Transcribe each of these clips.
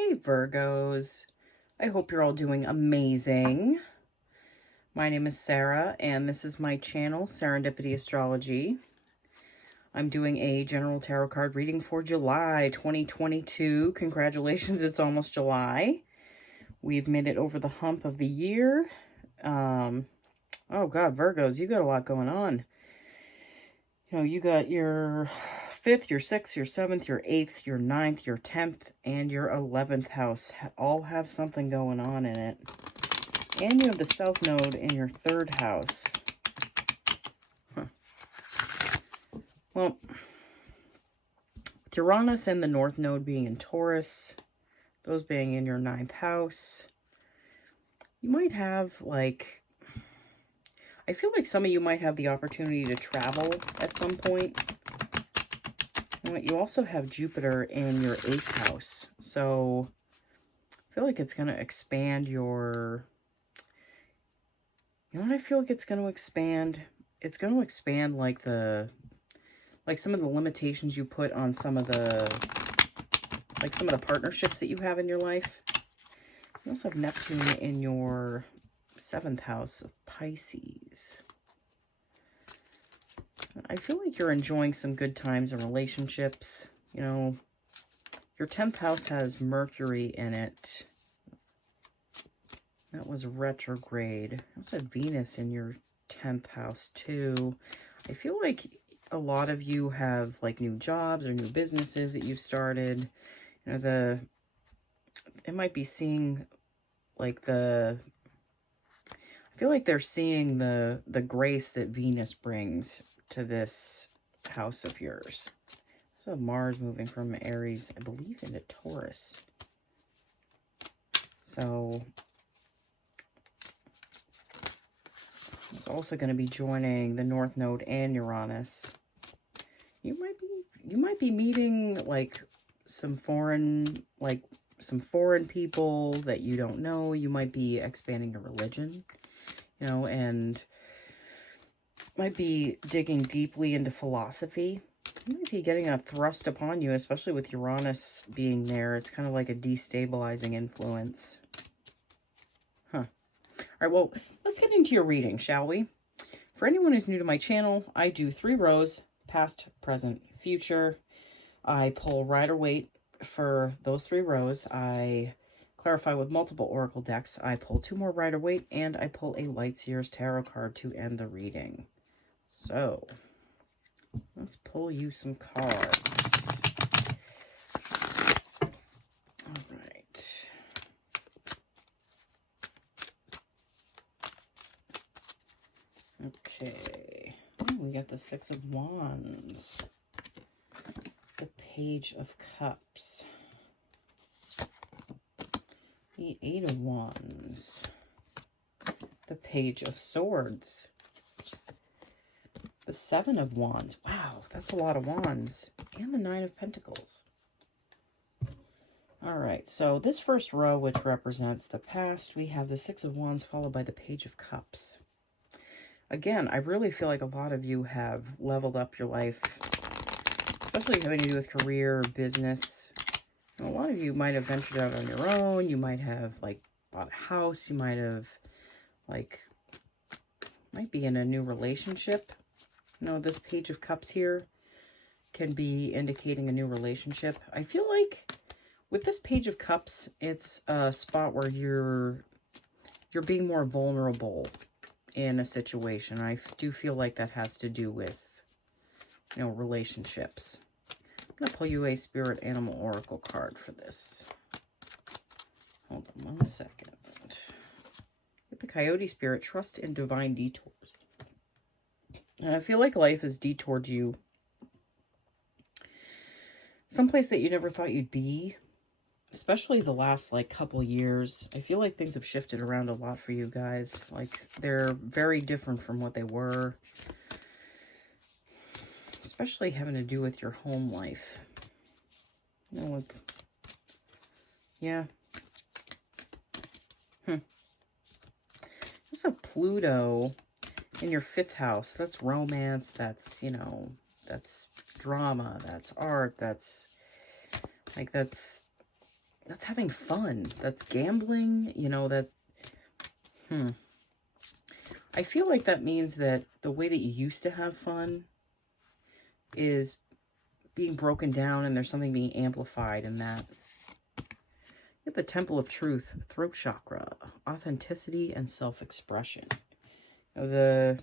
Hey Virgos, I hope you're all doing amazing. My name is Sarah and this is my channel, Serendipity Astrology. I'm doing a general tarot card reading for July 2022. Congratulations, it's almost July. We've made it over the hump of the year. Oh God, Virgos, you got a lot going on. You know, you got your 5th, your 6th, your 7th, your 8th, your 9th, your 10th, and your 11th house all have something going on in it. And you have the South Node in your 3rd house. Well, with Uranus and the North Node being in Taurus, those being in your 9th house, you might have, like, I feel like some of you might have the opportunity to travel at some point. You also have Jupiter in your 8th house. So I feel like it's going to expand your... You know what I feel like it's going to expand? It's going to expand like some of the limitations you put on some of the partnerships that you have in your life. You also have Neptune in your 7th house of Pisces. I feel like you're enjoying some good times in relationships. You know, your 10th house has Mercury in it. That was retrograde. I also had Venus in your 10th house too. I feel like a lot of you have like new jobs or new businesses that you've started. You know, it might be seeing like I feel like they're seeing the grace that Venus brings to this house of yours. So Mars moving from Aries, I believe, into Taurus. So it's also going to be joining the North Node and Uranus. You might be meeting like some foreign people that you don't know. You might be expanding your religion, you know, and might be digging deeply into philosophy. You might be getting a thrust upon you, especially with Uranus being there. It's kind of like a destabilizing influence. Huh. All right, well, let's get into your reading, shall we? For anyone who's new to my channel, I do 3 rows, past, present, future. I pull Rider-Waite for those 3 rows. I clarify with multiple oracle decks. I pull 2 more Rider-Waite, and I pull a Lightseer's Tarot card to end the reading. So, let's pull you some cards. All right. Okay. Oh, we got the 6 of Wands. The Page of Cups. The 8 of Wands. The Page of Swords. The 7 of Wands. Wow, that's a lot of wands. And the 9 of Pentacles. All right, so this first row, which represents the past, we have the 6 of Wands followed by the Page of Cups. Again, I really feel like a lot of you have leveled up your life, especially having to do with career, business. And a lot of you might have ventured out on your own. You might have, like, bought a house. You might have, like, might be in a new relationship. You know, this Page of Cups here can be indicating a new relationship. I feel like with this Page of Cups, it's a spot where you're being more vulnerable in a situation. I do feel like that has to do with, you know, relationships. I'm going to pull you a Spirit Animal Oracle card for this. Hold on 1 second. With the Coyote Spirit, trust in divine detours. And I feel like life has detoured you someplace that you never thought you'd be, especially the last, like, couple years. I feel like things have shifted around a lot for you guys. Like, they're very different from what they were, especially having to do with your home life. You know, with, yeah. There's a Pluto in your 5th house. That's romance. That's, you know, that's drama. That's art. That's, like, that's that's having fun. That's gambling, you know, that, I feel like that means that the way that you used to have fun is being broken down, and there's something being amplified in that. Get the Temple of Truth, throat chakra, authenticity and self-expression. The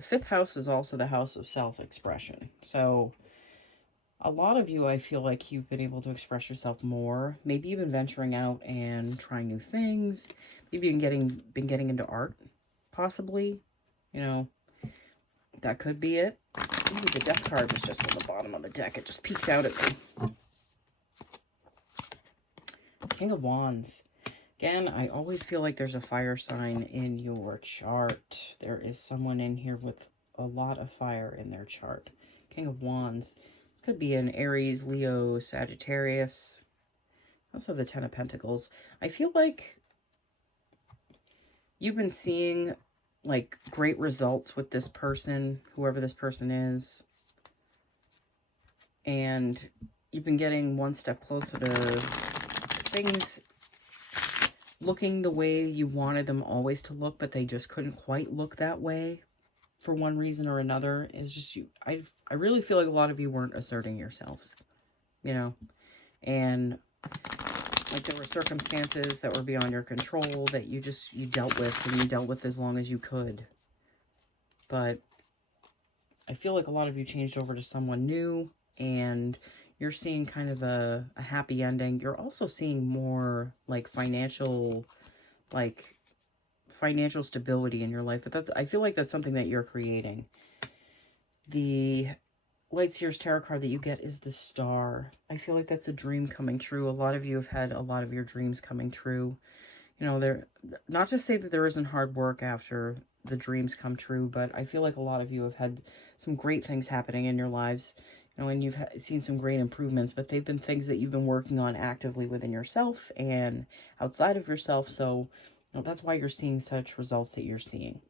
fifth house is also the house of self-expression. So a lot of you, I feel like you've been able to express yourself more. Maybe you've been venturing out and trying new things. Maybe you've been getting into art, possibly. You know, that could be it. Ooh, the death card was just on the bottom of the deck. It just peeked out at me. King of Wands. Again, I always feel like there's a fire sign in your chart. There is someone in here with a lot of fire in their chart. King of Wands. This could be an Aries, Leo, Sagittarius. Also the Ten of Pentacles. I feel like you've been seeing like great results with this person, whoever this person is. And you've been getting one step closer to things looking the way you wanted them always to look, but they just couldn't quite look that way for one reason or another. It's just you. I really feel like a lot of you weren't asserting yourselves, you know, and like there were circumstances that were beyond your control that you dealt with, and you dealt with as long as you could. But I feel like a lot of you changed over to someone new, and you're seeing kind of a happy ending. You're also seeing more like financial stability in your life. But I feel like that's something that you're creating. The Lightseer's Tarot card that you get is the Star. I feel like that's a dream coming true. A lot of you have had a lot of your dreams coming true. You know, they're not to say that there isn't hard work after the dreams come true, but I feel like a lot of you have had some great things happening in your lives. You know, and you've seen some great improvements, but they've been things that you've been working on actively within yourself and outside of yourself. So, you know, that's why you're seeing such results that you're seeing.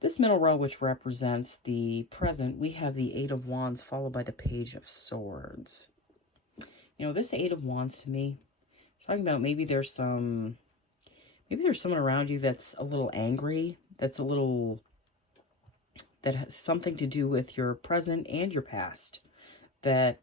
This middle row, which represents the present, we have the Eight of Wands followed by the Page of Swords. You know, this Eight of Wands to me, talking about maybe there's someone around you that's a little angry, that has something to do with your present and your past, that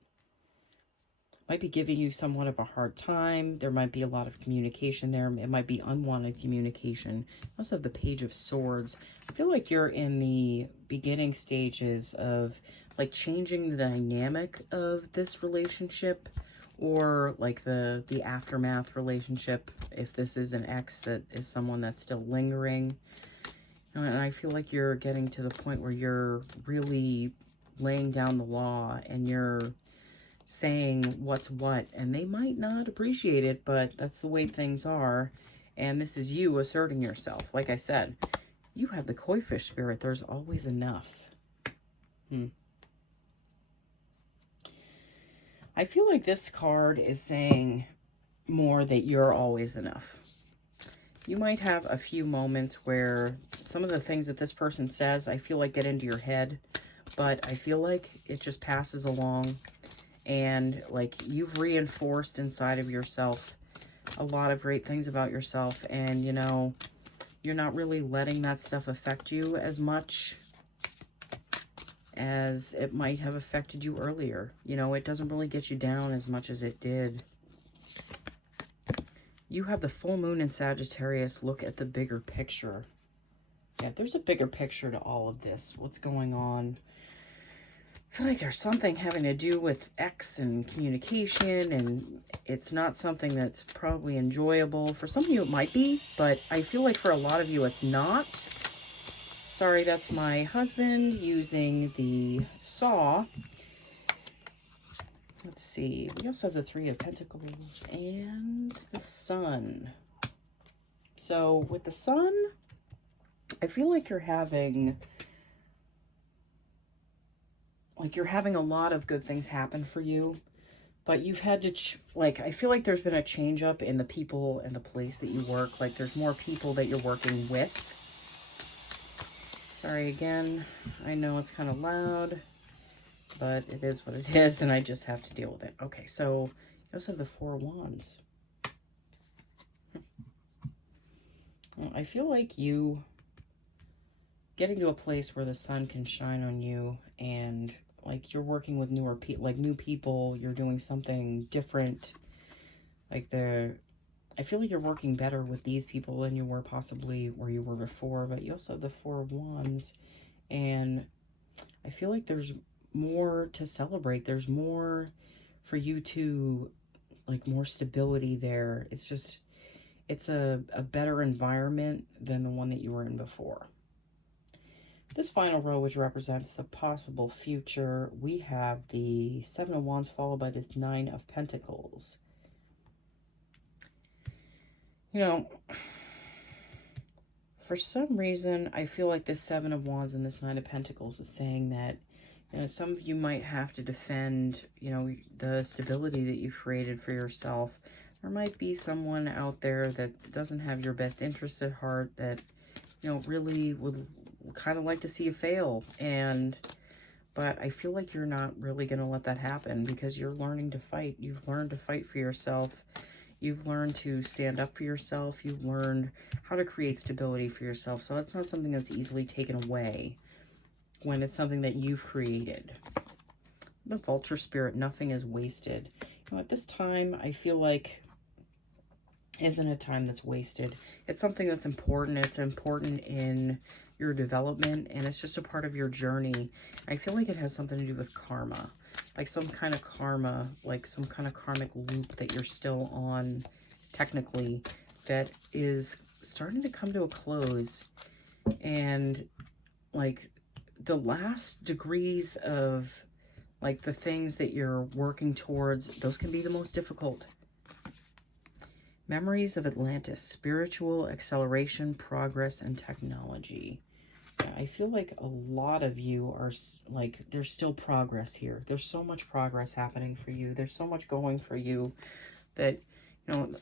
might be giving you somewhat of a hard time. There might be a lot of communication there. It might be unwanted communication. Also have the Page of Swords. I feel like you're in the beginning stages of like changing the dynamic of this relationship, or like the aftermath relationship, if this is an ex that is someone that's still lingering. And I feel like you're getting to the point where you're really laying down the law and you're saying what's what, and they might not appreciate it, but that's the way things are. And this is you asserting yourself. Like I said, you have the Koi fish spirit. There's always enough. I feel like this card is saying more that you're always enough. You might have a few moments where some of the things that this person says, I feel like get into your head, but I feel like it just passes along, and like you've reinforced inside of yourself a lot of great things about yourself, and you know, you're not really letting that stuff affect you as much as it might have affected you earlier. You know, it doesn't really get you down as much as it did. You have the full moon in Sagittarius. Look at the bigger picture. Yeah, there's a bigger picture to all of this. What's going on? I feel like there's something having to do with X and communication, and it's not something that's probably enjoyable. For some of you, it might be, but I feel like for a lot of you, it's not. Sorry, that's my husband using the saw. Let's see. We also have the Three of Pentacles and the Sun. So with the Sun, I feel like you're having a lot of good things happen for you, but you've had to, I feel like there's been a change up in the people and the place that you work. Like there's more people that you're working with. Sorry again. I know it's kind of loud, but it is what it is, and I just have to deal with it. Okay, so You also have the Four of Wands. Well, I feel like you getting to a place where the sun can shine on you, and like you're working with newer people, like new people, you're doing something different. Like I feel like you're working better with these people than you were possibly where you were before, but you also have the Four of Wands, and I feel like there's more to celebrate. There's more for you to, like, more stability there. It's just, it's a better environment than the one that you were in before. This final row, which represents the possible future, we have the Seven of Wands followed by this Nine of Pentacles. You know, for some reason, I feel like this Seven of Wands and this Nine of Pentacles is saying that, you know, some of you might have to defend, you know, the stability that you've created for yourself. There might be someone out there that doesn't have your best interest at heart, that, you know, really would kind of like to see you fail. But I feel like you're not really going to let that happen, because you're learning to fight. You've learned to fight for yourself. You've learned to stand up for yourself. You've learned how to create stability for yourself. So it's not something that's easily taken away when it's something that you've created. The Vulture Spirit, nothing is wasted. You know, at this time, I feel like isn't a time that's wasted. It's something that's important. It's important in your development, and it's just a part of your journey. I feel like it has something to do with karma, like some kind of karma, like some kind of karmic loop that you're still on, technically, that is starting to come to a close. And like the last degrees of like the things that you're working towards, those can be the most difficult. Memories of Atlantis, spiritual acceleration, progress, and technology. I feel like a lot of you are like, there's still progress here. There's so much progress happening for you. There's so much going for you that, you know,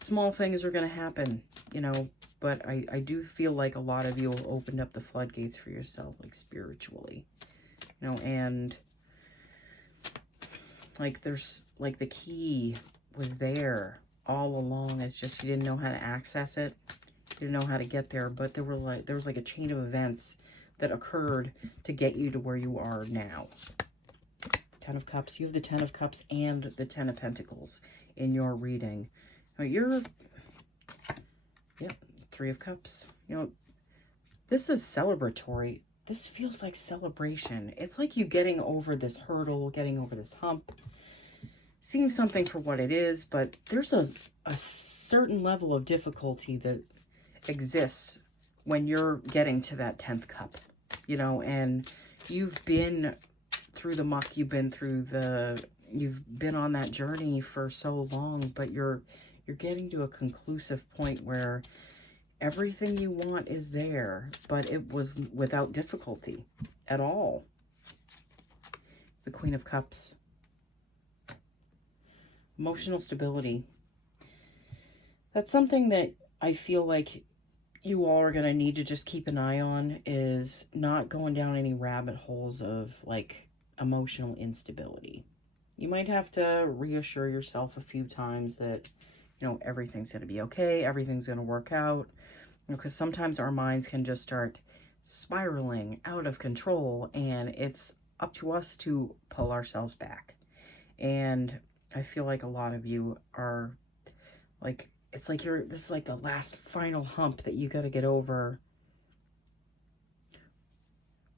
small things are going to happen, you know, but I do feel like a lot of you have opened up the floodgates for yourself, like spiritually, you know, and like there's like the key was there all along. It's just you didn't know how to access it. You didn't know how to get there, but there was like a chain of events that occurred to get you to where you are now. Ten of Cups. You have the Ten of Cups and the Ten of Pentacles in your reading. Now Three of Cups. You know, this is celebratory. This feels like celebration. It's like you getting over this hurdle, getting over this hump, seeing something for what it is, but there's a certain level of difficulty that exists when you're getting to that 10th cup, you know, and you've been through the muck, you've been on that journey for so long, but you're getting to a conclusive point where everything you want is there, but it was without difficulty at all. The Queen of Cups. Emotional stability. That's something that I feel like you all are going to need to just keep an eye on, is not going down any rabbit holes of like emotional instability. You might have to reassure yourself a few times that, you know, everything's going to be okay. Everything's going to work out. You know, because sometimes our minds can just start spiraling out of control, and it's up to us to pull ourselves back. And I feel like a lot of you are like, it's like this is like the last final hump that you got to get over,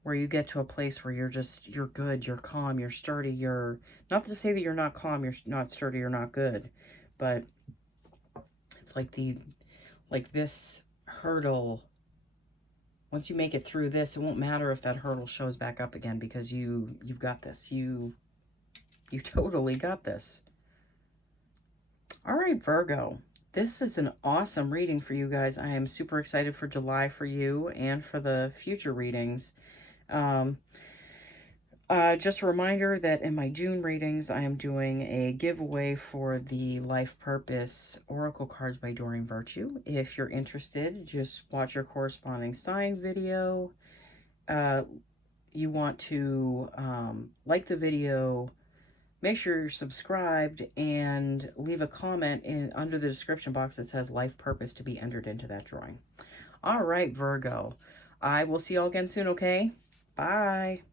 where you get to a place where you're good, you're calm, you're sturdy, you're, not to say that you're not calm, you're not sturdy, you're not good, but it's like this hurdle, once you make it through this, it won't matter if that hurdle shows back up again, because you've got this. You totally got this. All right, Virgo. This is an awesome reading for you guys. I am super excited for July for you and for the future readings. Just a reminder that in my June readings, I am doing a giveaway for the Life Purpose Oracle cards by Doreen Virtue. If you're interested, just watch your corresponding sign video. You want to like the video, Make sure you're subscribed and leave a comment under the description box that says life purpose to be entered into that drawing. All right, Virgo. I will see you all again soon, okay? Bye.